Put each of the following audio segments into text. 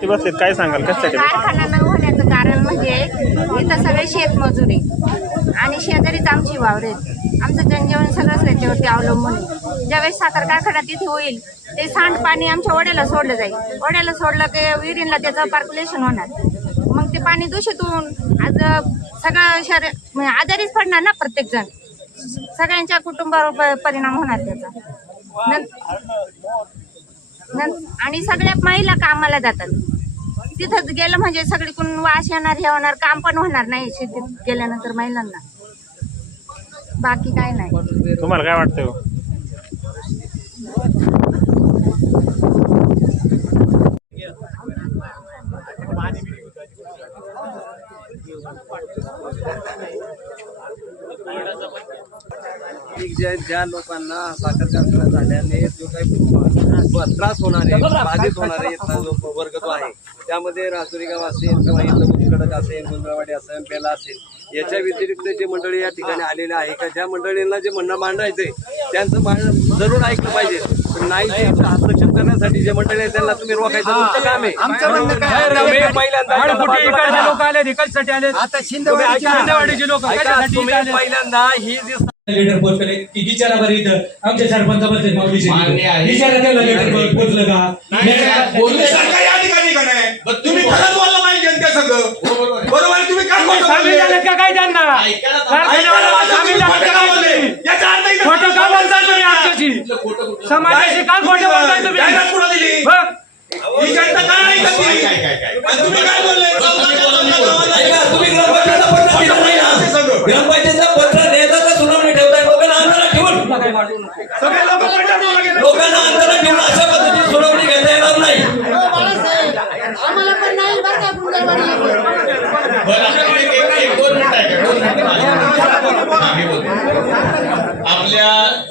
ते बसलेत काय सांगाल? कशासाठी? कारखाना न होण्याचं कारण म्हणजे इथं सगळे शेतमजूर आहे आणि शेजारीच आमची वावर आहेत. आमचं जनजीवन सगळंच त्याच्यावरती अवलंबून आहे. ज्यावेळेस साखर कारखाना तिथे होईल ते सांडपाणी आमच्या ओढ्याला सोडलं जाईल. ओढ्याला सोडलं की विहिरींना त्याचं पार्क्युलेशन होणार. मग ते पाणी दूषित होऊन आज सगळं शरीर म्हणजे आजारीच पडणार ना प्रत्येक जण सगळ्यांच्या कुटुंबावर परिणाम होणार त्याचा. आणि सगळ्या महिला कामाला जातात. तिथंच गेलं म्हणजे सगळीकडून वास येणार हे होणार काम पण होणार नाही शेतीत गेल्यानंतर महिलांना. बाकी काय नाही. तुम्हाला काय वाटतं हो? एक ज्या लोकांना साखर कारखाना झाल्याने जो काही त्रास होणार आहे बाधित होणार आहे इथला जो वर्ग जो आहे त्यामध्ये राजुरी गाव असेल किंवा इथं मुलकडक असेल गुंजळवाडी असेल बेला असेल याच्या व्यतिरिक्त जे मंडळी या ठिकाणी आलेले आहे का ज्या मंडळींना जे म्हणणं मांडायचंय त्यांचं मांडणं जरूर ऐकलं पाहिजे. पण नाही हस्तक्षेप करण्यासाठी जे मंडळी आहेत त्यांना तुम्ही रोखायचं तुमचं काम आहे. तुम्ही पहिल्यांदा लोक आले आता शिंदेवाडीचे लोक. तुम्ही पहिल्यांदा ही जी लेटर पोहोचले. की विचारा बरं इथं. आमच्या मान्य आहे. विचारा त्याला लेटर पोहोचलं का? बोलू सरकार या ठिकाणी का नाही? तुम्ही खरंच बोलला पाहिजे जनते संघ बरोबर आहे, तुम्ही काय खोटं बोलले? झालेत का काय त्यांना? ऐका ना, कारखान्यावाला ऐका ना, सामील तुम्ही का काय बोलले? तुम्ही? याचा अर्थ इथं- खोटं का बोलताय तुम्ही आमच्याशी. समाजाशी का खोटं बोलताय तुम्ही. जाहिरात कुठं दिली? बघ ही जनता काय नाही करते? आणि तुम्ही काय पंढरपूरला गेले. लोकांना अंतरात ठेवून अशा पद्धतीने सुनावणी घेता येणार नाही आम्हाला पण नाही बरं का बरं, आता एक- एक- एक- दोन मिनिटं ऐका, दोन मिनिटं. मागे बोलतो. आपल्या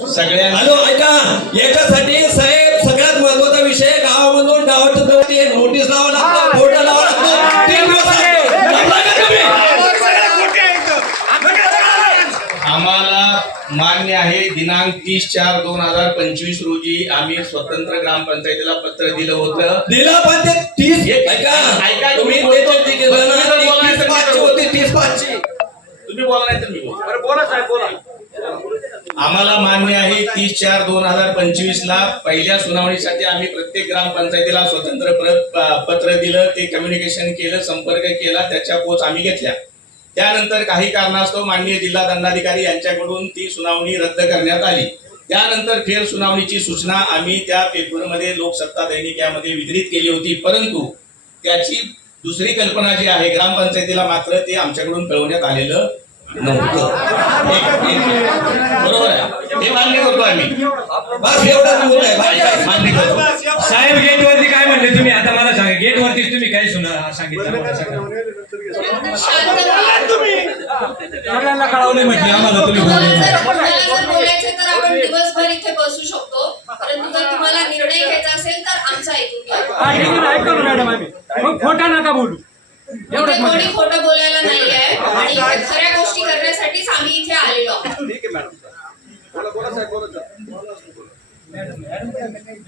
सगळ्या हॅलो ऐका याच्यासाठी साहेब मान्य आहे दिनांक तीस चार दोन हजार पंचवीस रोजी आम्ही स्वतंत्र ग्रामपंचायतीला पत्र दिलं होतं. दिला पण ते तीस? ऐका. ऐका, तुम्ही त्याच्यात जी बोला, तीस पाचची होती तीस पाचची तुम्ही बोला नाही तर मी बोलतो. आम्हाला मान्य आहे तीस चार दोन हजार पंचवीस ला पहिल्या सुनावणीसाठी आम्ही प्रत्येक ग्रामपंचायतीला स्वतंत्र प्र- प- पत्र दिलं ते कम्युनिकेशन केलं संपर्क केला त्याच्या पोच आम्ही घेतल्या. त्यानंतर काही कारणास्तव माननीय जिल्हा दंडाधिकारी यांच्याकडून ती सुनावणी रद्द करण्यात आली. त्यानंतर फेर सुनावणीची सूचना आम्ही त्या पेपरमध्ये लोकसत्ता दैनिक यामध्ये वितरित केली होती. परंतु त्याची दुसरी कल्पना जी आहे ग्रामपंचायतीला मात्र ते आमच्याकडून कळवण्यात आलेलं नव्हतं. बरोबर आहे. हे मान्य करतो आम्ही. बस एवढाच मुद्दा आहे बाकी काय? मान्य करतो साहेब गेट वरती काय म्हणले तुम्ही? आता मला सांगा गेट वरतीच तुम्ही काय सुना सांगितलं मला सांगा. सगळ्यांना कळवले म्हटले आम्हाला तुम्ही बोलायचं तर आपण दिवसभर इथे बसू शकतो. परंतु जर तुम्हाला निर्णय घ्यायचा असेल तर आमचा ऐकून घ्या. हा ऐकतो मॅडम आम्ही. मग खोटा नका बोलू. कोणी खोटं बोलायला नाही आहे आणि खऱ्या गोष्टी करण्यासाठीच आम्ही इथे आलेलो आहोत. ठीक आहे मॅडम. बोला बोला साहेब बोला साहेब.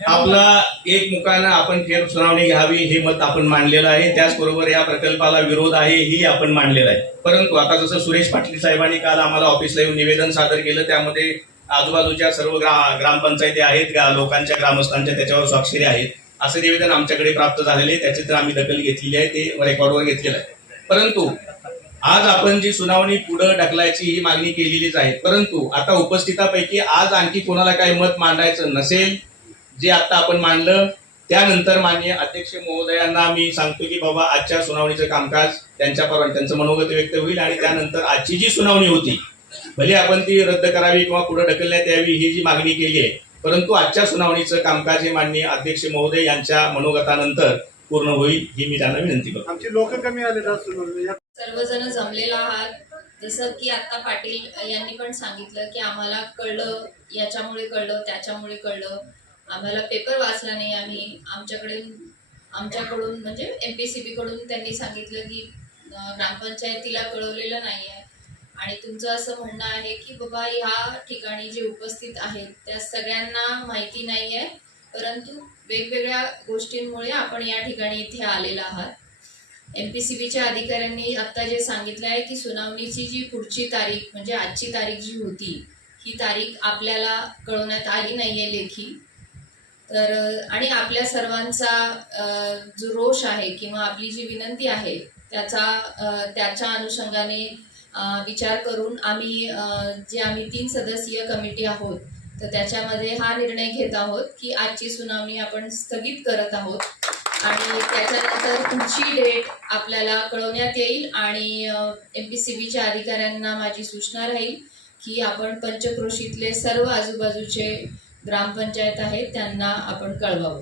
आपला एक मुखानं आपण फेर सुनावणी घ्यावी हे मत आपण मांडलेलं आहे. त्याचबरोबर या प्रकल्पाला विरोध आहे ही आपण मांडलेलं आहे. परंतु आता जसं सुरेश पाटील साहेबांनी काल आम्हाला ऑफिसला येऊन निवेदन सादर केलं त्यामध्ये आजूबाजूच्या सर्व ग्रा ग्रामपंचायती आहेत लोकांच्या ग्रामस्थांच्या त्याच्यावर स्वाक्षरी आहेत. असे निवेदन आमच्याकडे प्राप्त झालेले त्याची तर आम्ही दखल घेतलेली आहे ते रेकॉर्डवर घेतलेलं आहे. परंतु आज आपण जी सुनावणी पुढे ढकलायची ही मागणी केलेलीच आहे. परंतु आता उपस्थितापैकी आज आणखी कोणाला काही मत मांडायचं नसेल जे आता आपण मांडलं त्यानंतर माननीय अध्यक्ष महोदयांना मी सांगतो की बाबा आजच्या सुनावणीचं कामकाज त्यांच्या परवान त्यांचं मनोगत व्यक्त होईल आणि त्यानंतर आजची जी सुनावणी होती भले आपण ती रद्द करावी किंवा पुढे ढकलण्यात यावी ही जी मागणी केली आहे परंतु आजच्या सुनावणीचं कामकाज हे माननीय अध्यक्ष महोदय यांच्या मनोगतानंतर पूर्ण होईल ही मी त्यांना विनंती करतो. आमची लोक कमी आले सर्वजण जमलेला आहात. जसं की आता पाटील यांनी पण सांगितलं की आम्हाला कळलं याच्यामुळे कळलं त्याच्यामुळे कळलं. आम्हाला पेपर वाचला नाही आम्ही. आमच्याकडे आमच्याकडून म्हणजे एम पी सी बीकडून त्यांनी सांगितलं की ग्रामपंचायतीला कळवलेलं नाही आहे. आणि तुमचं असं म्हणणं आहे की बाबा ह्या ठिकाणी जे उपस्थित आहेत त्या सगळ्यांना माहिती नाही आहे. परंतु वेगवेगळ्या गोष्टींमुळे आपण या ठिकाणी इथे आलेलो आहात. एम पी सी बीच्या अधिकाऱ्यांनी आत्ता जे सांगितलं आहे की सुनावणीची जी पुढची तारीख म्हणजे आजची तारीख जी होती ही तारीख आपल्याला कळवण्यात आली नाही आहे लेखी. तर आणि आपल्या सर्वांचा जो रोष आहे किंवा आपली जी विनंती आहे त्याचा त्याच्या अनुषंगाने विचार करून आम्ही जे आम्ही तीन सदस्यीय कमिटी आहोत तर त्याच्यामध्ये हा निर्णय घेत आहोत की आजची सुनावणी आपण स्थगित करत आहोत. आणि त्याच्यानंतर पुढची डेट आपल्याला कळवण्यात येईल आणि एम पी सी बीच्या अधिकाऱ्यांना माझी सूचना राहील की आपण पंचक्रोशीतले सर्व आजूबाजूचे ग्रामपंचायत आहे त्यांना आपण कळवावं.